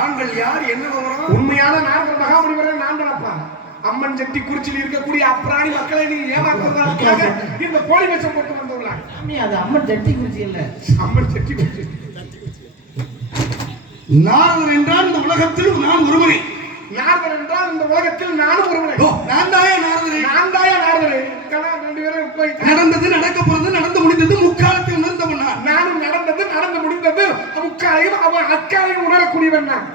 தாங்கள் யார் என்ன விவரம்? உண்மையான நாங்கள் மகாமுனிவரை நான் தானப்பா அம்மன் செட்டி குறிச்சியில் இருக்கக்கூடிய அப்ராணி மக்களை நீ ஏமாத்துறதுக்காக இந்த போலி வேஷம் போட்டு வந்துள்ளாங்க சாமி அது அம்மன் ஜட்டி குறிச்சி இல்ல. அம்மன் செட்டி குறிச்சி. நாரதர் என்றால் இந்த உலகத்தில் நான் ஒருவனே. நாரதர் என்றால் இந்த உலகத்தில் நானும் ஒருவனே. நான் தாயே நாரதரே. நான் தாயா நாரதரே ரெண்டு பேரும் போய் நடந்தது நடக்க போறது நடந்து முடிந்தது முக்காலத்தை உணர்ந்தவன் நான். நானும் நடந்தது நடந்து முடிந்தது. முக்காலையும் அவன் அக்காலையும் உணரக்கூடியவன் நான்.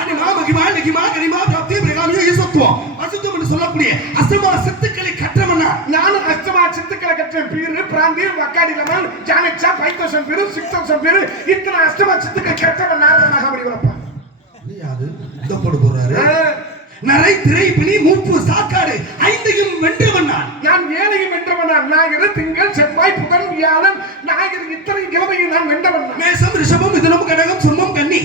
அனிமா மகிமா நிகிமா கரிமா பிராப்தி பிரகாமிய ஈசத்துவம். அசுத்தம் என்று சொல்லக்கூடிய அசமா சத்துக்களை கற்றவன் நான். நானும் அஷ்டமா சித்துக்களை கற்றேன். பீரு பிராந்தி வக்காடி லெமன் ஜானக்ஷா ஃபைவ் தௌசண்ட் பேரு சிக்ஸ் தௌசண்ட் பேரு. இத்தனை அஷ்டமா சித்துக்களை கற்றவன் நாரத மகாமுனிவரப்பா அது இந்த போடு போடுறாரு. நரை திரை பிணி மூப்பு சாக்காடு ஐந்தையும் வென்றவன் நான். நான் ஏழையும் வென்றவன் நான். ஞாயிறு திங்கள் செவ்வாய் புதன் வியாழன் ஞாயிறு இத்தனை கிழமையும் நான் வென்றவன் மேசம் ரிஷபம் மிதுனம் கடகம் சும்மம் கன்னி.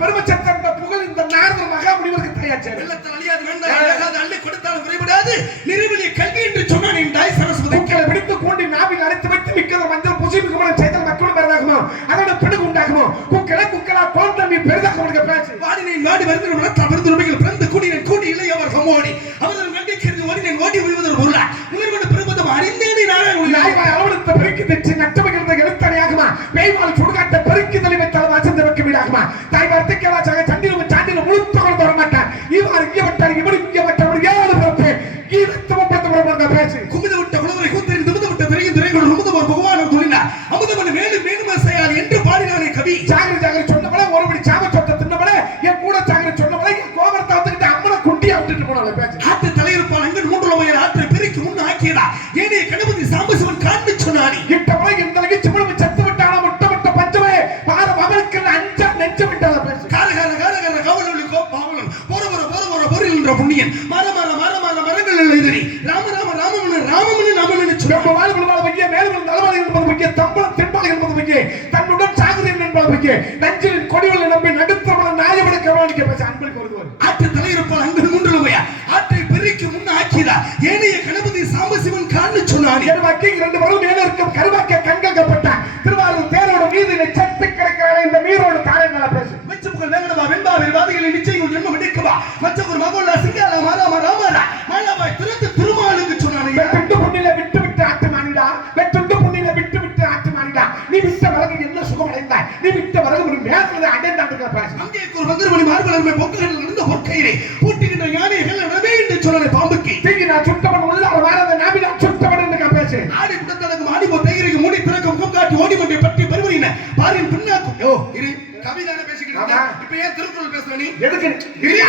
வாழ வச்சு பெருமை சேர்த்த புகழ் இந்த நாரதர் வெள்ளத்தில் அழியாது வேண்டாம். அழகாது அள்ளி கொடுத்தாலும் குறைபடாது. நிறைவேறிய கல்வி என்று சொன்னான் என் தாய் சரஸ்வதி. பூக்களை விடுத்து கூண்டி நாவில் அரைத்து வைத்து மிக்கத மஞ்சள் புசி மிக்கமன செய்தல் மக்களும் பெரிதாகுமோ? அதோட பிடுகு உண்டாகுமோ? குக்களை குக்களா கோல் தண்ணி பெரிதாக பேச்சு வாடினேன் வாடி வருகிற மனத்தா பைய நஞ்சிலின் கொடிகளை நம்பி நடுத்தவன நாயவிட கவனிக்க பேச அன்பிற்கு ஒருவர் ஆற்று தலையிருப்பால் அங்கன் மூன்றுலமையா ஆற்றை பெருக்கி முன் ஆக்கியதா ஏனைய கணபதி சாம்பசிவன் காண்பி சொன்னானி கருவாக்கி இரண்டு வரும் பொற்கயிறை பூட்டுகின்ற யானைகள் என்று பாம்புக்கு. தீங்கி நான் சுட்டவன் உள்ளார வாரத நாமி நான் சுட்டவன் என்று பேசு ஆடி குடத்தனக்கு ஆடி போ தைரிக்கு மூடி திறக்கும் கொங்காட்டி ஓடி மண்டை பற்றி பருவரின பாரின் பின்னாக்கும். யோ இரு பேசிக்கிட்டு. ஆமா. இப்ப ஏன் திருக்குறள் பேசுற நீ? எதுக்கு? இல்லையா?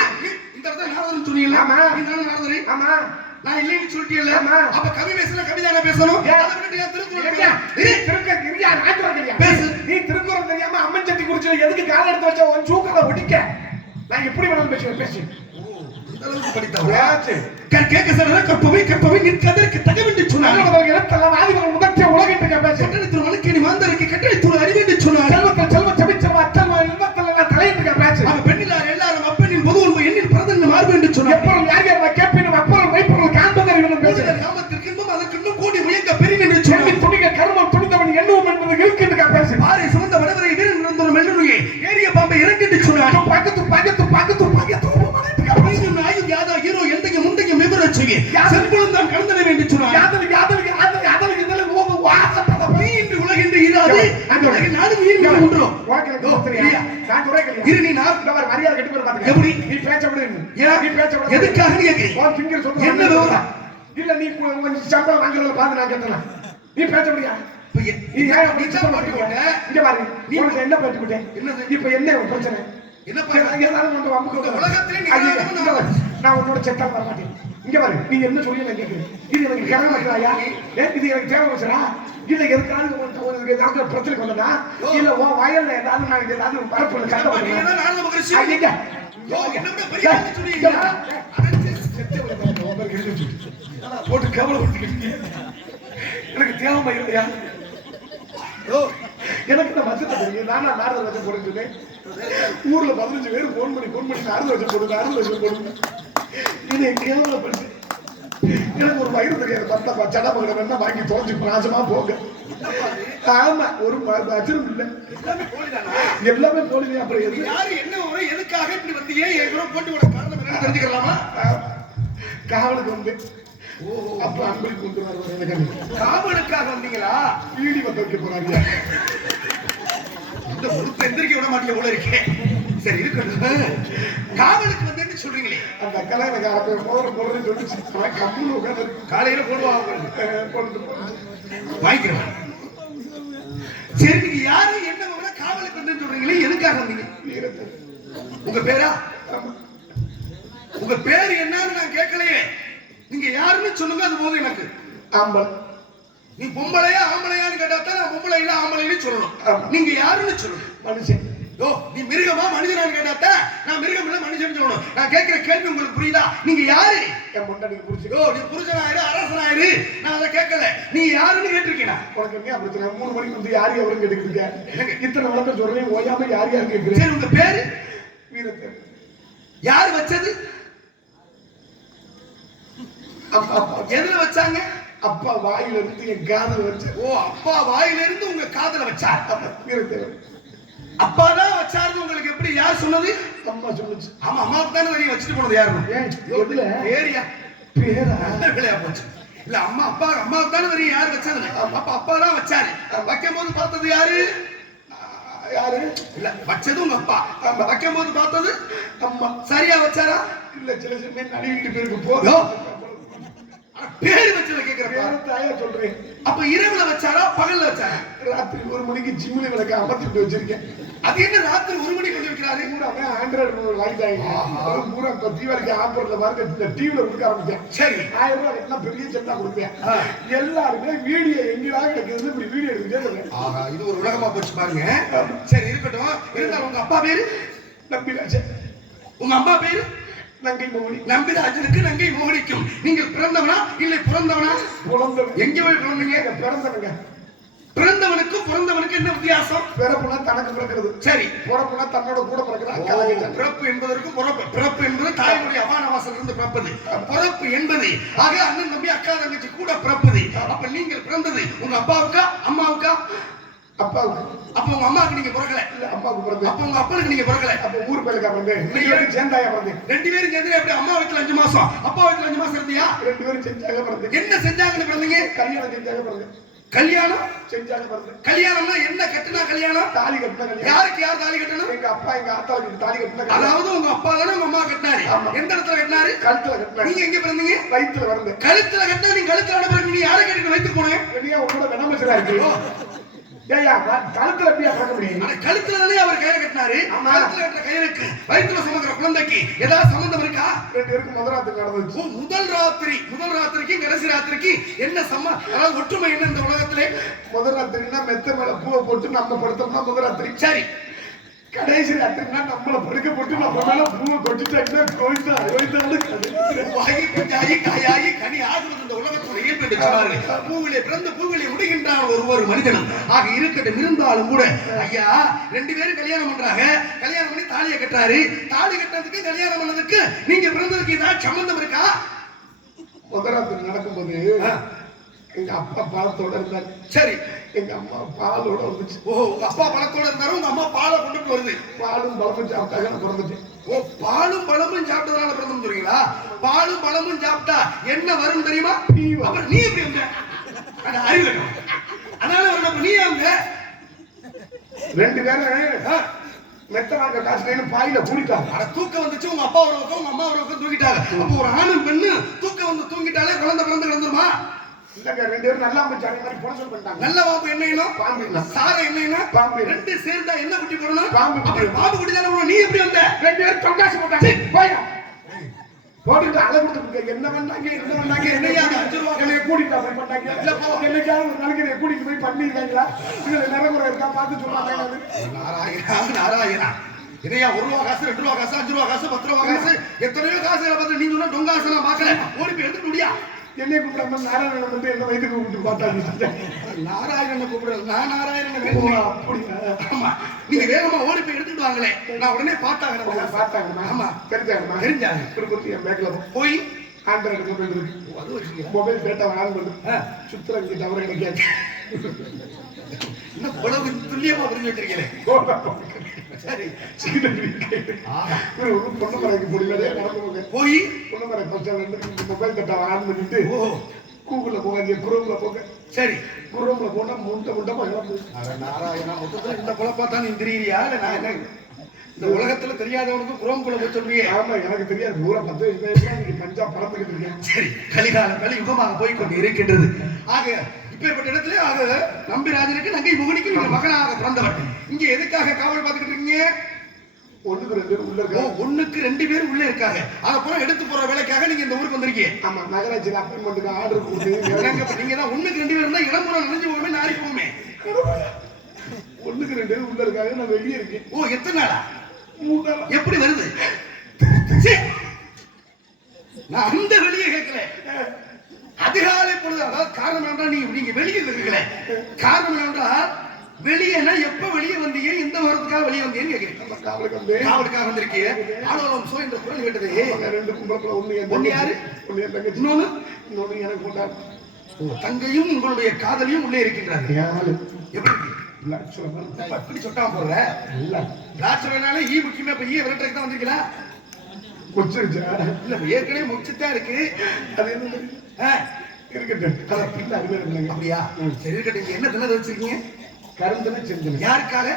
இந்த இடத்துல நாரதன் ஆமா. நீ தானே நாரதரை? ஆமா. நான் இல்லைன்னு சொல்லிட்டீங்கல்ல ஆமா. அப்ப கவி பேசல கவிதான பேசணும்? அதை விட்டுட்டு ஏன் திருக்குறள் திருக்க கிரியா கிரியா பேசு. நீ திருக்குறள் தெரியாம அம்மன் சட்டி குறிச்சு எதுக்கு கால எடுத்து வச்ச உன் சூக்கலை ஒடிக்க? நான் எப்படி வேணாலும் பேசுவேன் பேசு. கேட்க சார் கற்பவை கற்பவை நிற்கதற்கு தகவென்று சொன்னார். எழுத்தெல்லாம் ஆதிவர்கள் முதற்ற உலகிட்டு பேசு. கட்டணத்தில் மனுக்கேணி மாந்தருக்கு கட்டளைத்தூள் அறிவென்று சொன்னார். செல்வத்தில் செல்வ செவிச்செல்வ அச்சல் இன்பத்தில் சொல்றது என்ன விவரம்? இல்ல நீ கு- கொஞ்சம் சம்பளம் வாங்குறத பார்த்து நான் கேட்டேன்? நீ பேச்ச முடியா இப்ப எ- நீ ஏன் நீ நீ தான் போட்டு போட்ட. இங்க பாரு நீ உனக்கு என்ன பேச்சு விட்டேன் என்னது? இப்ப என்ன பிரச்சனை? என்ன. நான் உன்னோட செட்டா வர மாட்டேன். இங்க பாரு நீங்க என்ன சொல்லி நான் கேட்கிறேன்? இது எனக்கு கிழமை வைக்கிறாயா இது எனக்கு தேவை வச்சுடா இல்ல எதுக்காவது ஒரு ஏதாவது பிரச்சனை வந்ததா இல்ல உன் வயல்ல ஏதாவது நான் ஏதாவது பரப்புல சண்டை ஆளு சொன்னீங்க. போட்டு கவலைப்படுத்திக்கிட்டு எனக்கு தேவை இல்லையா? எனக்கு இந்த மச்சத்தை தெரியும் நானா நாரத வச்சம் போடுன்னு ஊர்ல பதினஞ்சு பேர் போன் பண்ணி போன் பண்ணி நாரத வச்சம் போடுங்க நாரத வச்சம் போடுங்க. இது கேவலப்படுது எனக்கு ஒரு வயிறு தெரியாது பத்தப்பா சடை மகனை வேணா வாங்கி தோஞ்சு நாசமா போங்க. ஆமா ஒரு அச்சரும் இல்ல. எல்லாமே போடுங்க அப்புறம் எது? யாரு என்ன எதுக்காக இப்படி என் கூட போட்டி விட காரணம் தெரிஞ்சுக்கலாமா? காவலுக்கு வந்து. அப்ப அன்பளிப்பு கொண்டு வருவார் காவலுக்காக வந்தீங்களா? பீடி பக்கம் வைக்க போறாங்க. இந்த பொறுப்பு எந்திரிக்க விட மாட்டீங்க போல இருக்கேன் சரி இருக்கட்டும். காவலுக்கு வந்தேன்னு சொல்றீங்களே. அந்த அக்கா எனக்கு அரை போற போறது சொல்லிச்சு. கம்மல் உட்காந்து காலையில போடுவாங்க போட்டு வாங்கிக்கிறேன். சரி நீங்க யாரு என்ன காவலுக்கு வந்து சொல்றீங்களே எதுக்காக வந்தீங்க? உங்க பேரா? உங்க பேர் என்னன்னு நான் கேட்கலையே. நீங்க யாருன்னு சொல்லுங்க அது போதும் எனக்கு. ஆம்பல் நீ பொம்பளையா ஆம்பளையான்னு கேட்டா தான் பொம்பளை இல்ல ஆம்பளைன்னு சொல்லணும். நீங்க யாருன்னு சொல்லணும் மனுஷன். ஓ நீ மிருகமா மனிதனான்னு கேட்டாத்தா நான் மிருகம் இல்ல மனுஷன் சொல்லணும். நான் கேட்கிற கேள்வி உங்களுக்கு புரியுதா? நீங்க யாரு? என் முன்னாடி புடிச்சு ஓ நீ புருஷனாயிரு அரசனாயிரு. நான் அதை கேட்கல. நீ யாருன்னு கேட்டிருக்கீனா உனக்கு என்ன பிரச்சனை? மூணு மணிக்கு வந்து யார் யாரும் கேட்டுக்கிட்டு இத்தனை விளக்கம் சொல்றேன் ஓயாம யார் யார் கேட்கிறேன்? சரி உங்க பேரு? வீரத்தை யார் வச்சது? எதுல வச்சாங்க? அப்பா வாயில இருந்து என் காதல் வச்சு ஓ அப்பா வாயில இருந்து உங்க காதுல வச்சார். அப்பா தான் வச்சாருன்னு உங்களுக்கு எப்படி யார் சொன்னது? அம்மா சொல்லுச்சு ஆமா அம்மாவுக்கு தானே தெரியும் வச்சுட்டு போனது எதுல? பேரியா? பேரா? வேலையா போச்சு. இல்ல அம்மா அப்பா அம்மாவுக்கு தானே தெரியும் யார் வச்சதுன்னு அப்ப அப்பா தான் வச்சாரு. வைக்கும் போது பார்த்தது யாரு? யாரு? இல்ல வச்சது உங்க அப்பா. வைக்கும் போது பார்த்தது அம்மா. சரியா வச்சாரா? இல்ல சில சமயம் நடுவிட்டு பேருக்கு. போதும். சொல்றேன். அப்ப இரவுல வச்சாரா பகல்ல வச்சாரா? ராத்திரி ஒரு மணிக்கு ஜிம்மில் விளக்க அமர்த்திட்டு வச்சிருக்கேன். அது என்ன ராத்திரி ஒரு மணி கொண்டு வைக்கிறாரு? பூராமே ஆண்ட்ராய்டு வாங்கிட்டாங்க. அது பூரா இப்ப தீபாவளிக்கு ஆஃபர்ல பாருங்க இந்த டிவில கொடுக்க ஆரம்பிச்சேன். சரி. ஆயிரம் ரூபாய் எல்லாம் பெரிய செட்டா கொடுப்பேன். எல்லாருமே வீடியோ எங்கடா கிடைக்கிறது இப்படி வீடியோ எடுத்துட்டே ஆஹா இது ஒரு உலகமா போச்சு பாருங்க. சரி இருக்கட்டும். இருந்தாலும் உங்க அப்பா பேரு? நம்பிராஜன். உங்க அம்மா பேரு? நங்கை மோகனி. நம்பிராஜனுக்கு நங்கை மோகனிக்கும். நீங்கள் பிறந்தவனா? இல்லை பிறந்தவனா? பிறந்தவன். எங்க போய் பிறந்தீங்க? பிறந்தவங்க. பிறந்தவனுக்கும் பிறந்தவனுக்கு என்ன வித்தியாசம்? பிறப்புனா தனக்கு பிறக்கிறது. சரி. பிறப்புனா தன்னோட கூட பிறக்கிற ஓ, அக்கா பிறப்பு என்பதற்கு பிறப்பு. பிறப்பு என்பது தாய்மொழி அவானவாசல் இருந்து பிறப்பது. பிறப்பு என்பது. ஆக அண்ணன் தம்பி அக்கா தங்கச்சி கூட பிறப்பது. அப்ப நீங்கள் பிறந்தது உங்க அப்பாவுக்கா அம்மாவுக்கா? அப்பாவுக்கு. அப்ப உங்க அம்மாவுக்கு நீங்க பிறக்கல. இல்ல அப்பாவுக்கு பிறந்தேன் அப்ப உங்க அப்பனுக்கு நீங்க பிறக்கல. அப்ப ஊர் பேருக்கா பிறந்தேன் ரெண்டு பேரும் சேர்ந்தாயா பிறந்தேன் ரெண்டு பேரும் சேர்ந்து எப்படி அம்மா வயித்துல அஞ்சு மாசம்? அப்பா வயித்துல அஞ்சு மாசம் இருந்தியா? ரெண்டு பேரும் செஞ்சாங்க பிறந்தேன் என்ன செஞ்சாங்கன்னு பிறந்தீங்க? கல்யாணம் செஞ்சாங்க பிறந்தேன் கல்யாணம்? செஞ்சாங்க பிறந்தேன் கல்யாணம்னா என்ன கட்டுனா கல்யாணம்? தாலி கட்டின யாருக்கு யார் தாலி கட்டணும்? எங்க அப்பா எங்க ஆத்தாளுக்கு தாலி கட்டின அதாவது உங்க அப்பா தானே உங்க அம்மா கட்டினாரு. எந்த இடத்துல கட்டினாரு? கழுத்துல கட்டின நீங்க எங்க பிறந்தீங்க? வயித்துல வந்தேன் கழுத்துல கட்டினா நீங்க கழுத்துல பிறகு நீ யாரை கட்டிட்டு வைத்து போனேன் உங்களோட வெனமச்சலா இருக்கு? ஏயா கழுத்துல எப்படியா பிறக்க முடியும்? ஆனா கழுத்துல தானே அவர் கயிறு கட்டினாரு. கழுத்துல கட்டுற கயிறுக்கு வயித்துல சுமக்கிற குழந்தைக்கு ஏதாவது சம்பந்தம் இருக்கா? ரெண்டு பேருக்கு முதலாத்து நடந்துச்சு ஓ, முதல் ராத்திரி. முதல் ராத்திரிக்கு கடைசி ராத்திரிக்கு என்ன சம்ம அதாவது ஒற்றுமை என்ன இந்த உலகத்திலே? முதல் ராத்திரினா மெத்த மேல பூவை போட்டு நம்ம படுத்தோம்னா முதல் ராத்திரி. சரி. கடைசி ராத்திரினா நம்மள படுக்க போட்டு நம்ம மேல பூவை கொட்டிட்டாங்கன்னா கோவிந்தான்னு கடைசி வாகி பஞ்சாயி காயாயி கனி ஆகுவது இந்த உலகத்தோட இயல்பு என்று சொன்னார்கள். பூவிலே பிறந்த பூவிலே உடைகின்றான் ஒருவர் மனிதனும். ஆக இருக்கட்டும் இருந்தாலும் கூட ஐயா ரெண்டு பேரும் கல்யாணம் பண்றாங்க. கல்யாணம் பண்ணி தாலியை கட்டுறாரு. தாலி கட்டுறதுக்கு கல்யாணம் பண்ணதுக்கு நீங்க பிறந்ததுக்கு ஏதாவது சம்பந்தம் இருக்கா? முதல் ராத்திரி நடக்கும்போது எங்க அப்பா பாலத்தோட இருந்தாரு. சரி எங்க அம்மா பாலோட வந்துச்சு. ஓ உங்க அப்பா பழத்தோட இருந்தாரு உங்க அம்மா பாலை கொண்டுட்டு வருது. பாலும் பழமும் சாப்பிட்டாங்க நான் பிறந்துட்டேன் ஓ பாலும் பழமும் சாப்பிட்டதால பிறந்தோம் சொல்றீங்களா? பாலும் பழமும் சாப்பிட்டா என்ன வரும் தெரியுமா. அப்புறம் நீ எப்படி வந்த அட அறிவு. அதனால அப்ப நீ வந்த ரெண்டு பேரும் ஆ, மெத்த வாங்க காசுல பாயில கூடிட்டாங்க அட தூக்கம் வந்துச்சு உங்க அப்பா ஒரு உங்க அம்மா ஒரு பக்கம் தூங்கிட்டாங்க அப்ப ஒரு ஆணும் பெண்ணு தூக்கம் ரெண்டு பேரும் நல்லா அமைச்சாங்க மாதிரி புனசல் பண்ணிட்டாங்க. நல்ல பாம்பு என்ன இனம்? பாம்பு. சாரை என்ன இனம்? பாம்பு. ரெண்டு சேர்ந்தா என்ன குட்டி போடணும்? பாம்பு குட்டி. பாம்பு குட்டி தானே. நீ எப்படி வந்த? ரெண்டு பேரும் தொண்டாசி போட்டாங்க. போயா. போட்டுட்டு கொடுத்துருக்க என்ன பண்ணாங்க என்ன பண்ணாங்க என்னையா அஞ்சு ரூபா? என்னைய கூட்டிட்டு போய் பண்ணாங்க. இல்ல, போ. என்னைக்காவது ஒரு நாளைக்கு கூட்டிட்டு போய் பண்ணிருக்காங்களா இதுல நிறகுறை இருக்கா? பார்த்து சொன்னாங்க. நாராயணா நாராயணா. இதையா ஒரு ரூபா காசு ரெண்டு ரூபா காசு அஞ்சு ரூபா காசு பத்து ரூபா காசு எத்தனையோ காசு பார்த்து நீ சொன்ன டொங்க காசு நான் பார்க்கல. ஓடி போய் எடுத்துட்டு முடியா என்னைய கூப்பிடாம நாராயணன் வந்து என்ன வயதுக்கு கூப்பிட்டு பார்த்தாங்க நாராயணனை கூப்பிடுறது. நான் நாராயணனை. அப்படியா? ஆமா. நீங்க வேகமா ஓடி போய் எடுத்துட்டு வாங்களே. நான் உடனே பார்த்தாங்க அவங்க பார்த்தாங்கம்மா ஆமா. தெரிஞ்சாங்கம்மா தெரிஞ்சாங்க. திருப்பதி என் பேக்ல போய் ஆண்ட்ராய்டு மொபைல் இருக்கு. அது மொபைல் டேட்டா ஆன் பண்ணு. சுத்துற இங்க டவர் கிடைக்காது இன்னும் உழவு துல்லியமா புரிஞ்சு வச்சிருக்கீங்களே? சரி ஒரு முடியல நடந்து போய். பொண்ணமரை ஃபர்ஸ்ட் வந்து மொபைல் டேட்டா ஆன் பண்ணிட்டு கூகுள்ல இங்க குரோம்ல போங்க. சரி. குரோம்ல போனா முண்டை இழப்பு அட நாராயணா மொத்தத்துல இந்த குழப்பா தான் நீ தெரியறியா இல்ல நான் என்ன? இந்த உலகத்துல தெரியாதவனுக்கு குரோம் குள்ள போய் சொல்றியே? ஆமா எனக்கு தெரியாது. பூரா பத்து வயசு பஞ்சா பறந்துகிட்டு இருக்கேன் சரி கலிகாலம் கலி யுகமாக போய் கொண்டு இருக்கின்றது. ஆக இப்பேற்பட்ட இடத்துல ஆக நம்பிராஜனுக்கு நங்கை முகனிக்கு நீங்க மகனாக பிறந்தவர். இங்க எதுக்காக காவல் பார்த்துக்கிட்டு இருக்கீங்க? ஒண்ணுக்கு ரெண்டு பேரும் உள்ள இருக்காங்க. ஒண்ணுக்கு ரெண்டு பேர் உள்ள இருக்காங்க. அத பூரா எடுத்து போற வேலைக்காக நீங்க இந்த ஊருக்கு வந்திருக்கீங்க. ஆமா நகராட்சியில் அப்பாயின்மெண்ட்டுக்கு ஆர்டர் கொடுத்து நீங்க தான் ஒண்ணுக்கு ரெண்டு பேர் இருந்தா இடமுறை நினைஞ்சு போகுமே நாரி போகுமே ஒண்ணுக்கு ரெண்டு பேரும் உள்ள இருக்காங்க நான் வெளியே இருக்கேன். ஓ எத்தனை நாளா. எப்படி வருது. நான் அந்த வெளியே கேட்கல. அதிகாலை பொழுது அதாவது காரணம் என்றால் நீங்க நீங்க வெளியே இருக்கல காரணம் என்றால் வெளியேனா எப்ப வெளியே வந்தீங்க? எந்த வாரத்துக்காக வெளியே வந்தீங்கன்னு வந்து காவலுக்காக வந்திருக்கீங்க. ஆலோலம் சோ என்ற குரல் கேட்டது. ரெண்டு கும்பலத்துல ஒண்ணு ஒண்ணு யாரு? ஒண்ணு தங்கச்சி. இன்னொன்னு? இன்னொன்னு எனக்கு ஓ, தங்கையும் உங்களுடைய காதலியும் உள்ளே இருக்கின்றார்கள். யாரு எப்படி இப்படி சொட்டாம போடுற? இல்ல. திராட்சைனால ஈ முக்கியமா இப்ப ஈ விரட்டுறதுக்கு தான் வந்திருக்கீங்களா? கொச்சிருச்சா இல்ல ஏற்கனவே முச்சுதான் இருக்கு. அது என்ன இருக்கட்டும். அதை பிள்ளை அருமையா இருந்தாங்க அப்படியா? சரி இருக்கட்டும். என்ன தினது வச்சிருக்கீங்க? கருந்தனை செந்தனை யாருக்காக?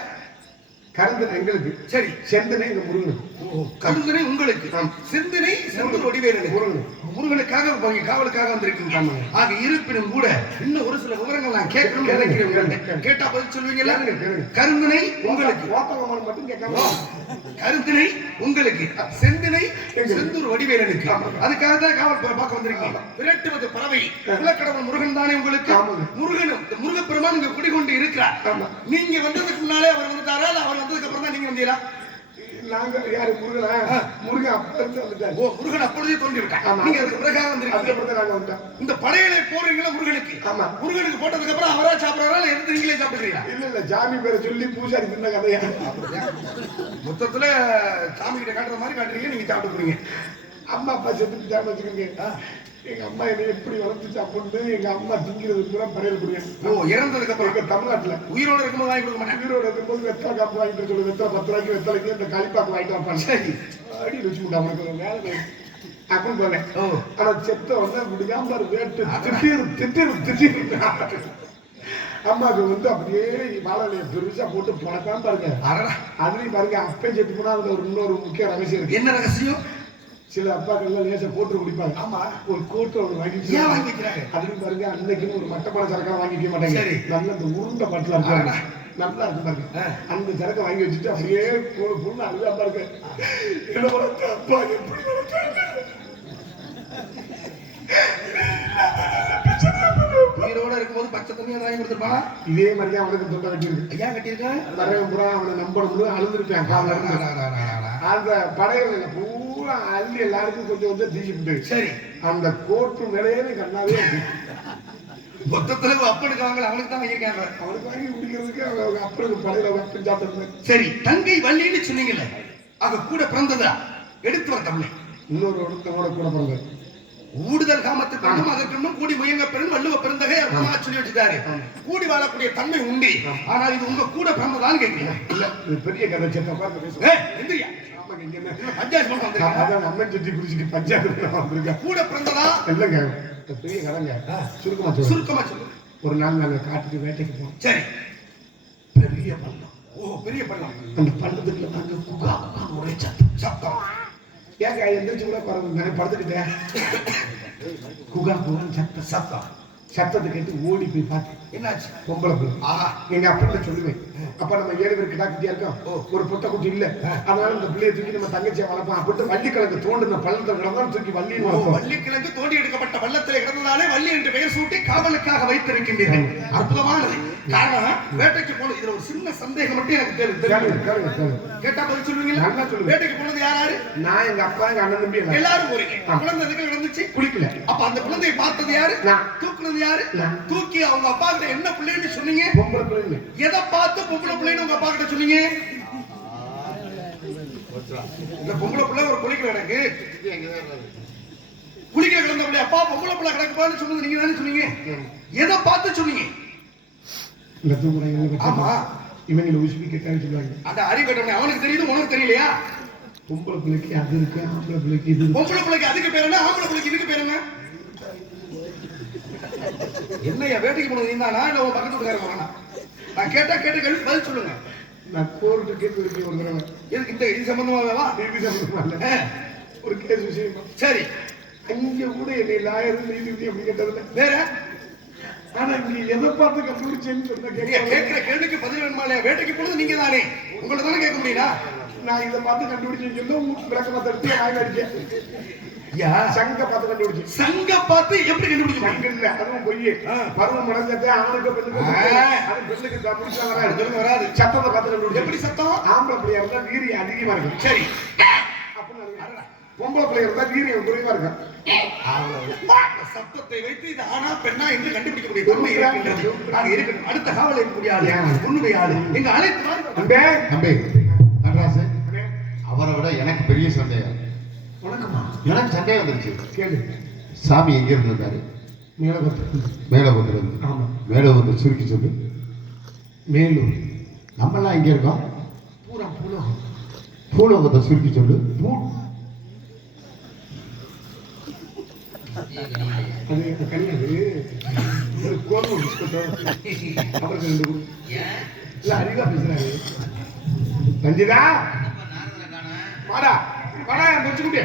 கருந்தனை எங்களுக்கு சரி செந்தனை எங்க முருகனுக்கு. ஓ, கருந்தனை உங்களுக்கு. சிந்தனை செந்தூர் வடிவேலு முருகன். முருகனுக்காக காவலுக்காக வந்திருக்கீங்க. ஆக இருப்பினும் கூட இன்னும் ஒரு சில விவரங்கள் நான் கேட்கணும் நினைக்கிறேன். கேட்டா பதில் கேளுங்க. கருந்தனை உங்களுக்கு. ஓப்பகமான மட்டும் கேட்காம கருந்தினை உங்களுக்கு. செந்தினை செந்தூர் வடிவேலனுக்கு. அதுக்காக தான் காவல் பார்க்க வந்திருக்கீங்க. விரட்டுவது பறவை. குலக்கடவுள் முருகன் தானே உங்களுக்கு? இந்த முருகப்பெருமான் இங்க குடிகொண்டு இருக்கிறார். நீங்க வந்ததுக்கு முன்னாலே அவர் இல்ல அவர் வந்ததுக்கு அப்புறம் தான் நீங்க வந்தீங்களா? நாங்க யாரு முருகனா? முருகன் அப்ப இருந்து வந்துட்டாரு. ஓ முருகன் அப்பொழுதே தோன்றி. நீங்க அதுக்கு பிறகாக வந்திருக்கீங்க. நாங்க இந்த படையலை போடுறீங்களா முருகனுக்கு? ஆமா. முருகனுக்கு போட்டதுக்கு அப்புறம் அவரா சாப்பிடுறாரா இல்ல எடுத்து நீங்களே சாப்பிடுறீங்களா இல்ல இல்ல ஜாமி பேரை சொல்லி பூஜாரி தின்ன கதையா? மொத்தத்துல சாமி கிட்ட காட்டுற மாதிரி காட்டுறீங்க நீங்க சாப்பிட்டு போறீங்க. அம்மா அப்பா செத்துட்டான்னு வச்சுக்கோங்க. எங்க அம்மா என்னை எப்படி வளர்த்துச்சு அப்படின்னு எங்க அம்மா திங்கிறது பூரா படையல் புரியும் ஓ இறந்ததுக்கு அப்புறம் எங்க தமிழ்நாட்டுல. உயிரோட இருக்கும்போது வாங்கி கொடுக்க மாட்டேன். உயிரோட இருக்கும்போது வெத்தலை காப்பு வாங்கிட்டு சொல்லு. வெத்தலை பத்து ரூபாய்க்கு வெத்தலைக்கு இந்த களிப்பாக்கு வாங்கிட்டு சரி. அடி வச்சு விட்டா உனக்கு வேணும். அப்படின்னு போனேன். ஓ. ஆனா செத்த உடனே முடியாம வேட்டு. திட்டிரு திட்டிரு திட்டிரு அம்மாவுக்கு வந்து அப்படியே வாழையில பெருசா போட்டு பழக்காம பாருங்க. அதுலயும் பாருங்க அப்பன் செத்து போனா அதுல ஒரு இன்னொரு முக்கிய ரகசியம் இருக்கு. என்ன ரகசியம்? சில அப்பாக்கள் எல்லாம் லேசா போட்டு குடிப்பாங்க. ஆமா. ஒரு கோட்டை ஒன்று வாங்கி ஏன் வாங்கி வைக்கிறாங்க அதுலயும் பாருங்க அன்னைக்குன்னு ஒரு மட்டப்பான சரக்கா வாங்கி வைக்க மாட்டாங்க. சரி. நல்ல இந்த உருண்டை பாட்டில் இருப்பாங்க. நல்லா இருக்கு பாருங்க. அந்த சரக்கை வாங்கி வச்சுட்டு அப்படியே பொண்ணு பொண்ணு அழுதா பாருங்க. என்ன வளர்த்த அப்பா எப்படி உயிரோட இருக்கும்போது பச்சை தண்ணி வாங்கி கொடுத்துருப்பானா இதே மாதிரி அவனுக்கு தொண்டை கட்டியிருக்கு. ஐயா கட்டியிருக்கேன் வரவன் பூரா அவனை நம்பணும் அழுதுருப்பேன். காலில் இருந்து அந்த அள்ளி எல்லாருக்கும் கொஞ்சம் கொஞ்சம் தீக்கிட்டு சரி. அந்த கோட்டு நிலையே கண்ணாவே மொத்தத்துல அப்பனுக்கு வாங்கல அவனுக்கு தான் வாங்கியிருக்காங்க அவனுக்கு வாங்கி குடிக்கிறதுக்கு அப்பனுக்கு படையில அப்பன் சாப்பிட்டு சரி தங்கை வள்ளின்னு சொன்னீங்கல்ல அவ கூட பிறந்ததா? எடுத்து வர தமிழ். இன்னொரு ஒருத்தனோட கூட பிறந்தார் ஊடுதல் காமத்துக்கண்ணும் அதற்கண்ணும் கூடி முயங்க பெரும் வள்ளுவ பிறந்தகை அர்த்தமா சொல்லி வச்சுட்டாரு கூடி வாழக்கூடிய தன்மை உண்டு. ஆனால் இது உங்க கூட பிறந்ததான்னு கேட்கிறீங்க இல்ல பெரிய கதை செத்த பார்த்து பேசுவோம். அம்மன் சுத்தி குடிச்சிட்டு பஞ்சாயத்து கூட பிறந்ததா? இல்லைங்க. பெரிய கதைங்க சுருக்கமா சொல்லுங்க சுருக்கமா சொல்லு. ஒரு நாள் நாங்க காட்டுக்கு வேட்டைக்கு போனோம். சரி. பெரிய பள்ளம். ஓ பெரிய பள்ளம். அந்த பள்ளத்துக்குள்ள நாங்க குகா குகான்னு ஒரே சத்தம். சத்தம். ஏங்க எந்திரிச்சு கூட பறந்து படுத்துக்கிட்டேன். குகா குகான்னு சத்தம். சத்தம். சத்தத்தை கேட்டு ஓடி போய் பார்த்தேன் என்னாச்சு? பொம்பளை பிள்ளை. ஆஹா. எங்க அப்பா சொல்லுவேன். அப்ப நம்ம ஏழு பேர் குட்டியா இருக்கோம் ஒரு பொட்டை குட்டி இல்ல. அதனால இந்த பிள்ளைய தூக்கி நம்ம தங்கச்சியை வளர்ப்போம். அப்பட்டு வள்ளி கிழங்கு தோண்டின பள்ளத்தை கிடந்தா தூக்கி வளர்ப்போம். வள்ளிக்கிழங்கு தோண்டி எடுக்கப்பட்ட வள்ளத்திலே கிடந்ததாலே வள்ளி என்று பெயர் சூட்டி காவலுக்காக வைத்திருக்கின்றீர்கள். அற்புதமானது. காரணம் வேட்டைக்கு போனது. இதுல ஒரு சின்ன சந்தேகம் மட்டும் எனக்கு தெரியும் கேட்டா பதில் சொல்லுவீங்களா? நல்லா சொல்லுவேன். வேட்டைக்கு போனது யார் யாரு? நான் எங்க அப்பா எங்க அண்ணன் தம்பி எல்லாரும் போறீங்க. குழந்தை நடந்துச்சு? குளிக்கல. அப்ப அந்த குழந்தையை பார்த்தது யாரு? நான். தூக்குனது யாரு? நான். தூக்கி அவங்க அப்பா கிட்ட என்ன பிள்ளைன்னு சொன்னீங்க? பொம்பளை பிள்ளை எதை பார்த்து பொம்பளை பிள்ளைன்னு உங்க அப்பா கிட்ட சொன்னீங்க? இந்த பொம்பளை பிள்ளை ஒரு குளிக்கிற எனக்கு. குளிக்கிற கிடந்த பிள்ளை அப்பா பொம்பளை பிள்ளை கிடக்குப்பான்னு சொன்னது நீங்க தானே சொன்னீங்க? எதை பார்த்து சொன்னீங்க? இந்த தூங்குறாங்க ஆமா. இவங்களை உசுப்பி கேட்டான்னு சொல்லுவாங்க. அந்த அறிவு அவனுக்கு தெரியுது உனக்கு தெரியலையா? பொம்பளை பிள்ளைக்கு அது இருக்கு ஆம்பளை பிள்ளைக்கு இது பொம்பளை பிள்ளைக்கு அதுக்கு பேர் என்ன? ஆம்பளை பிள்ளைக்கு இதுக்கு பேர் என்ன? என்னையா வேட்டைக்கு போனது நீதானா இல்ல உன் பக்கத்து வீட்டுக்காரங்க வேணா நான் கேட்டா கேட்ட கேள்வி பதில் சொல்லுங்க. நான் கோர்ட்டு கேட்டு இருக்கேன் ஒரு தடவை. எதுக்கு இந்த இது சம்பந்தமாவேவா நீதி சம்பந்தமா இல்ல. ஒரு கேஸ் விஷயமா. சரி. அங்க கூட என்னை லாயர் நீதி அப்படி கேட்டதுல வேற? ஆனா நீ எதை பார்த்து கண்டுபிடிச்சேன்னு சொன்ன கேட்கிற கேள்விக்கு பதில் வேணுமா இல்லையா? வேட்டைக்கு போனது நீங்க தானே. உங்களை தானே கேட்க முடியுதா? நான் இதை பார்த்து கண்டுபிடிச்சேன்னு சொன்னா விளக்க பார்த்து எடுத்து வாங்கி அடிச்சேன் சங்க பார்த்து கண்டுபிடிச்சேன் சங்க பார்த்து எப்படி முடியும்? சங்க இல்ல அதுவும் பொய். பருவம் முடஞ்சது அவனுக்கு பெண்ணுக்கு. அது பெண்ணுக்கு முடிச்சா அது வராது சொல்லுங்க வராது. சத்தத்தை பார்த்து கண்டுபிடிச்சேன் எப்படி சத்தம்? ஆம்பளை பிள்ளையா இருந்தா வீரியம் அதிகமா இருக்கும் சரி. பொம்பளை பிள்ளையா இருந்தா வீரியம் குறைவா இருக்கும். சத்தத்தை வைத்து இது ஆனா பெண்ணா என்று கண்டுபிடிக்கக்கூடிய தன்மை இருக்கின்றது. நாங்க இருக்கணும் அடுத்த காவல் இருக்கக்கூடிய ஆளு. உண்மை ஆளு. எங்க அழைத்து வாருங்கள். அன்பே. எனக்கு சந்தேகம் வந்துருச்சு. கேளு. சாமி எங்க இருந்து இருந்தாரு நீலபத்திரம் மேலகுந்திர இருந்து ஆமா. மேலகுந்து சுருக்கி சொல்லு. மேலூர். நம்மெல்லாம் எங்க இருக்கோம்? பூரா பூலம் பூலோகத்தை சுருக்கி சொல்லு. பூ. அது கிடையாது ரெண்டு கொடு. இல்ல அறிவா பேசுறாரு. ரஞ்சிதா? வாடா. வாடா முடிச்சுக்கிட்டே